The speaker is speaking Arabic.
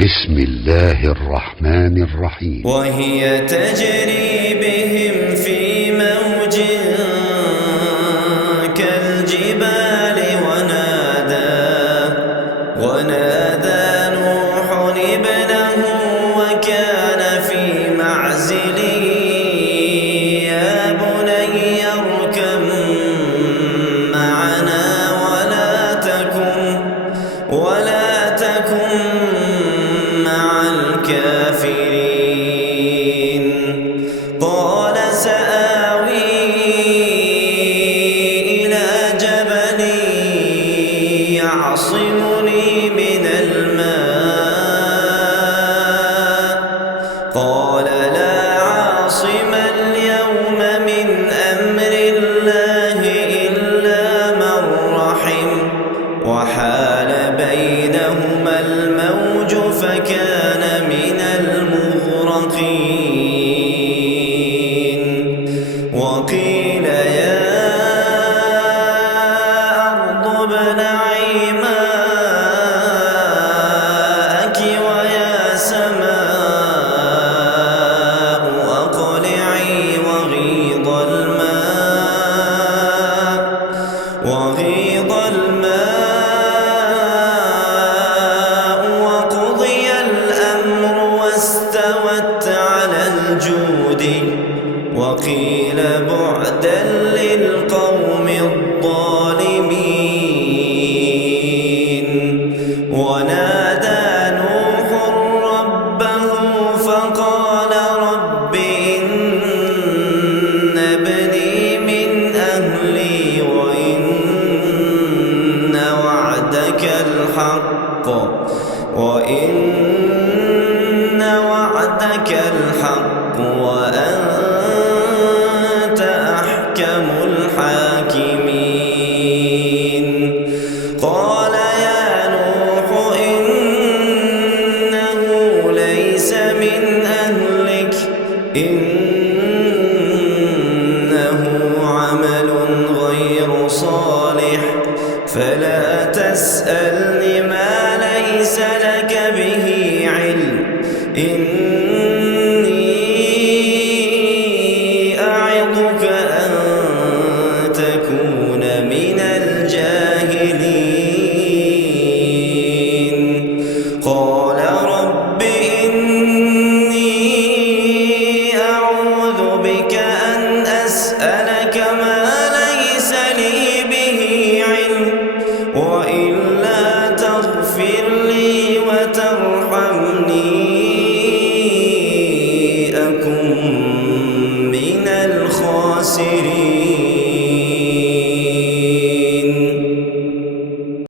بسم الله الرحمن الرحيم. وهي تجري بهم في موج كالجبال ونادى نوح ابنه وكان في معزل يا بني اركب معنا ولا تكن مع الكافرين. قال سآوي إلى جبل يعصمني من الماء قال لا عاصم اليوم من أمر الله إلا من رحم وحال بينهما الموج فكان من المغرقين. وقيل يا أرض ابلعي ماءك ويا سماء أقلعي وغيض الماء وقضي الأمر واستوت على الجود وقيل بعدا للقوم الظالمين. ونادى نوح ربه فقال رب إن ابني من أهلي وإن وعدك الحق وأنت أحكم الحاكمين. قال يا نوح إنه ليس من أهلك إنه عمل غير صالح فلا تسألني ما ليس لك به علم إني أعظك أن تكون من الجاهلين. قال رب إني أعوذ بك أن أسألك ما ليس لي به علم وإلا تغفر لي وترحمني أكن من الخاسرين.